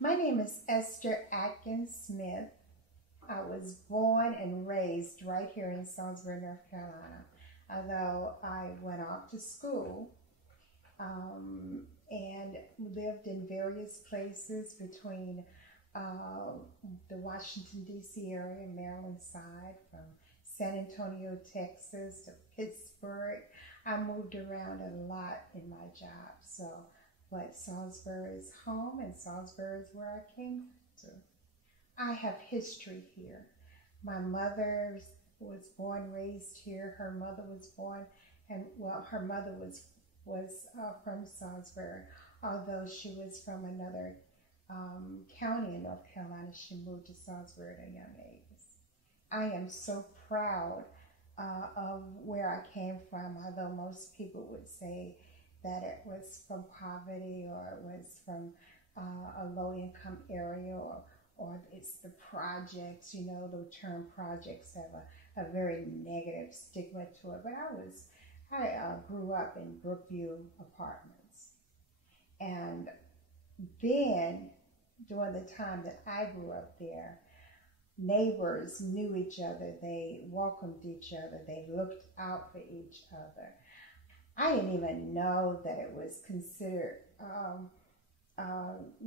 My name is Esther Atkins Smith. I was born and raised right here in Salisbury, North Carolina, although I went off to school and lived in various places between the Washington, D.C. area, Maryland side, from San Antonio, Texas to Pittsburgh. I moved around a lot in my job, but Salisbury is home and Salisbury is where I came to. I have history here. My mother was born, raised here. Her mother was born, and well, her mother was from Salisbury, although she was from another county in North Carolina. She moved to Salisbury at a young age. I am so proud of where I came from, although most people would say that it was from poverty or it was from a low-income area or it's the projects. You know, the term projects have a very negative stigma to it. But I grew up in Brookview Apartments. And then, during the time that I grew up there, neighbors knew each other. They welcomed each other. They looked out for each other. I didn't even know that it was considered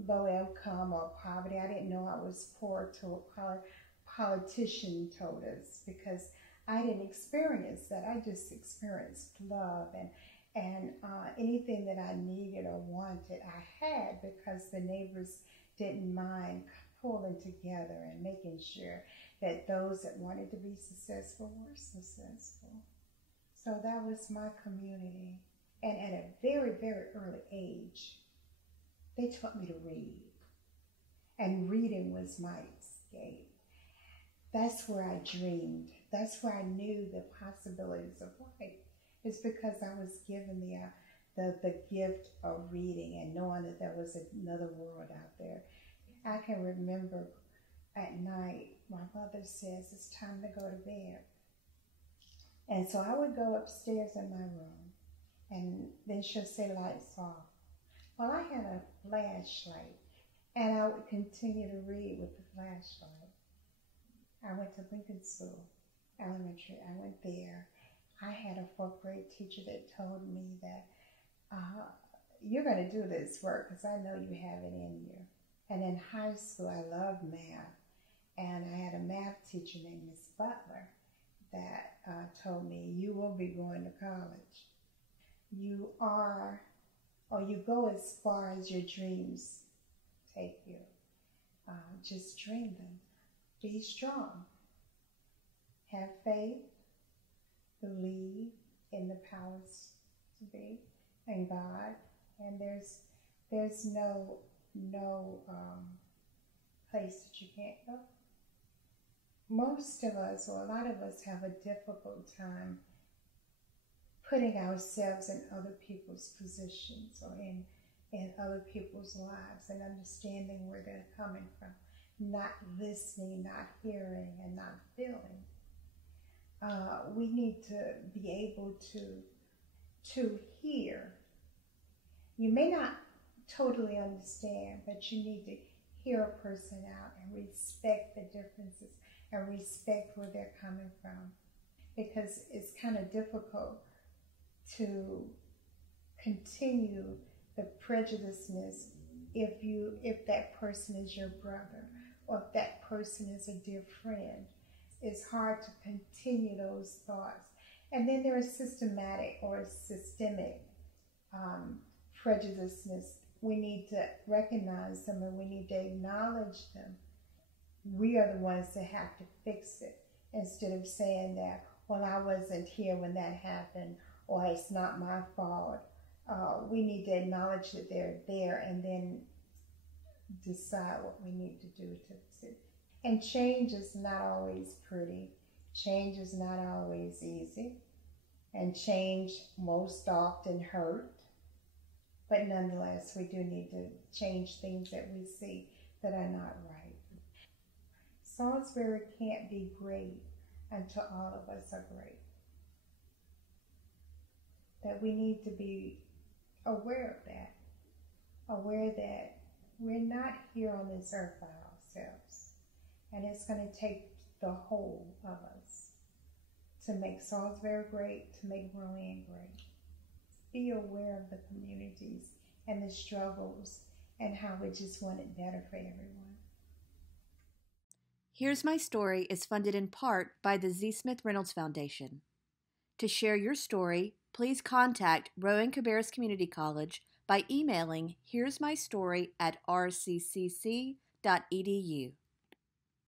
low income or poverty. I didn't know I was poor till a politician told us, because I didn't experience that. I just experienced love and anything that I needed or wanted, I had, because the neighbors didn't mind pulling together and making sure that those that wanted to be successful were successful. So that was my community. And at a very, very early age, they taught me to read. And reading was my escape. That's where I dreamed. That's where I knew the possibilities of life. It's because I was given the gift of reading and knowing that there was another world out there. I can remember at night, my mother says, it's time to go to bed. And so I would go upstairs in my room, and then she'll say, lights off. Well, I had a flashlight, and I would continue to read with the flashlight. I went to Lincoln School, elementary. I went there. I had a fourth grade teacher that told me that you're going to do this work because I know you have it in you. And in high school, I loved math. And I had a math teacher named Miss Butler that told me, you will be going to college. You go as far as your dreams take you. Just dream them. Be strong. Have faith. Believe in the powers to be and God. And there's no place that you can't go. Most of us, or a lot of us, have a difficult time putting ourselves in other people's positions or in other people's lives and understanding where they're coming from, not listening, not hearing, and not feeling. We need to be able to hear. You may not totally understand, but you need to hear a person out and respect the differences and respect where they're coming from, because it's kind of difficult to continue the prejudiceness if that person is your brother or if that person is a dear friend. It's hard to continue those thoughts. And then there is systematic or systemic prejudiceness. We need to recognize them and we need to acknowledge them. We are the ones that have to fix it, instead of saying that, well, I wasn't here when that happened, or it's not my fault. We need to acknowledge that they're there and then decide what we need to do to fix it. And change is not always pretty. Change is not always easy. And change most often hurt. But nonetheless, we do need to change things that we see that are not right. Salisbury can't be great until all of us are great. That we need to be aware of that. Aware that We're not here on this earth by ourselves. And it's going to take the whole of us to make Salisbury great, to make Rowan great. Be aware of the communities and the struggles and how we just want it better for everyone. Here's My Story is funded in part by the Z. Smith Reynolds Foundation. To share your story, please contact Rowan-Cabarrus Community College by emailing here'smystory@rccc.edu.